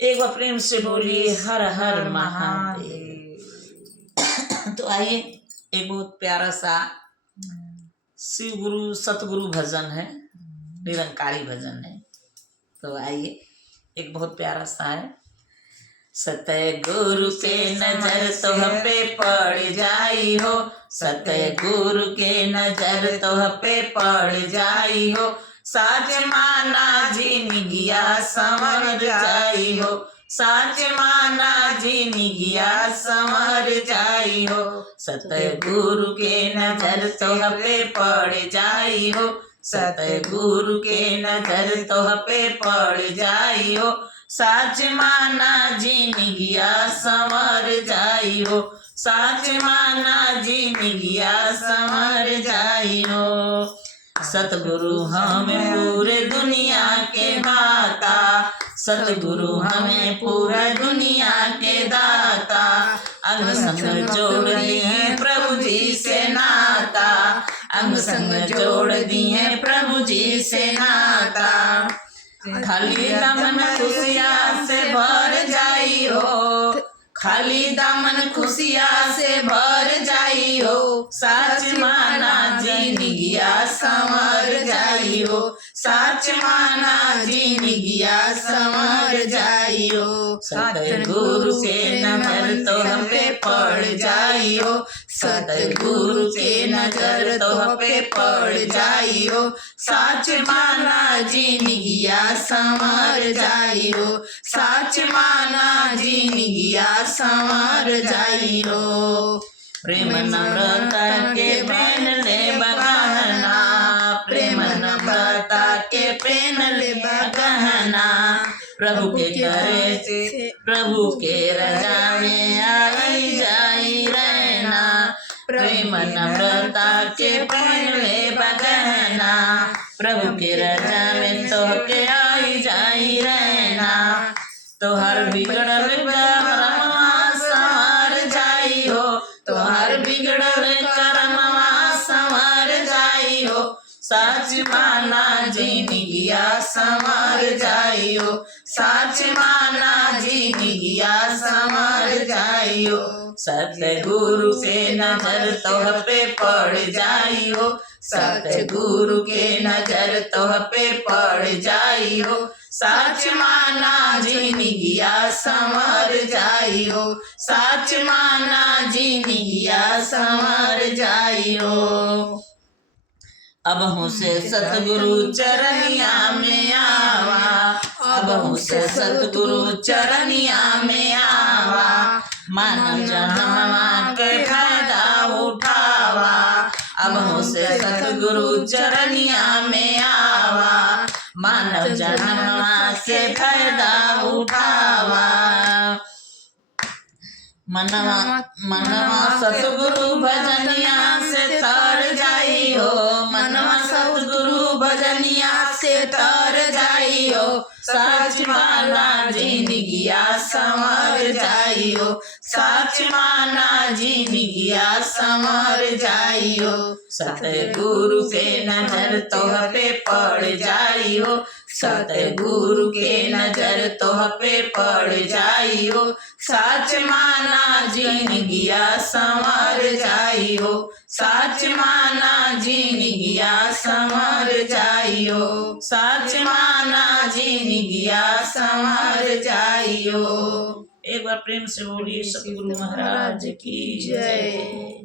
एक बार प्रेम से बोलिए हर हर महादेव। तो आइए, एक बहुत प्यारा सा शिव गुरु सतगुरु भजन है, निरंकारी भजन है। तो आइए, एक बहुत प्यारा सा है। सतगुरु के नजर तोह पे पड़ जाई हो, सतगुरु के नजर तोह पे पड़ जाई हो, साच माना जिंदगिया संवर जाई हो, साच माना जिंदगिया संवर जाई हो, सतगुरु के नजर तोह पे पड़ जाई हो, सतगुरु के नजर तोह पे पड़ जाई हो, साच माना जिंदगिया संवर जाई हो, साच माना जिंदगिया संवर जाई हो। सतगुरु हमें पूरे दुनिया के दाता, सतगुरु हमें पूरा दुनिया के दाता, अंग संग जोड़ दिए प्रभु जी से नाता, अंग संग जोड़ दिए प्रभु जी से नाता, खाली दामन खुशिया से भर जाई हो, खाली दामन खुशिया से भर जाई हो, साच माना जिंदगिया संवर जाई हो, साच माना जिंदगिया संवर जाई हो, सतगुरु के नजर तोह पे पड़ जाई हो, सतगुरु के नजर तोह पे पड़ जाई हो, साच माना जिंदगिया संवर जाई हो, साच माना जिंदगिया संवर जाई हो। प्रेम नम्रता के पहन ले बगहना, प्रेम नम्रता के पहन ले बगहना, प्रभु के करे से प्रभु के रजा में आई जाई रहना, प्रेम नम्रता के पहन ले बगहना, प्रभु के रजा में तो के आई जाई रहना, तोहर बिगड़ल करमवा संवर जाई हो, तोहर बिगड़ल करमवा संवर जाई हो, साच माना जिंदगिया संवर जाई हो, साच माना जिंदगिया संवर जाई हो, सतगुरु के नजर तोह पे पड़ जाई हो, सतगुरु के नजर तोह पे पड़ जाई हो, साच माना जिंदगिया संवर जाई हो, साच माना जिंदगिया संवर जाई हो। अब हूँ से सतगुरु चरनिया में आवा, अब हूँ से सतगुरु चरनिया में आवा, मानव जन्मवा के फायदा उठावा, अब हूँ से सतगुरु चरनिया में आवा, मानव जन्मवा से फायदा उठावा, मनवा सतगुरु भजनिया से तर जाई हो, मनवा सतगुरु भजनिया से तर जाई हो, साच माना जिंदगिया संवर जाई हो, साच माना जिंदगिया संवर जाई हो, सतगुरु के नजर तोह पे पड़ जाई हो, सतगुरु के नजर तोह पे पड़ जाई हो, साच माना जिंदगिया संवर जाई हो, साच माना जिंदगिया संवर जाई हो, साच माना जिंदगिया संवर जाई हो। एक बार प्रेम से बोलिए सतगुरु महाराज की जय।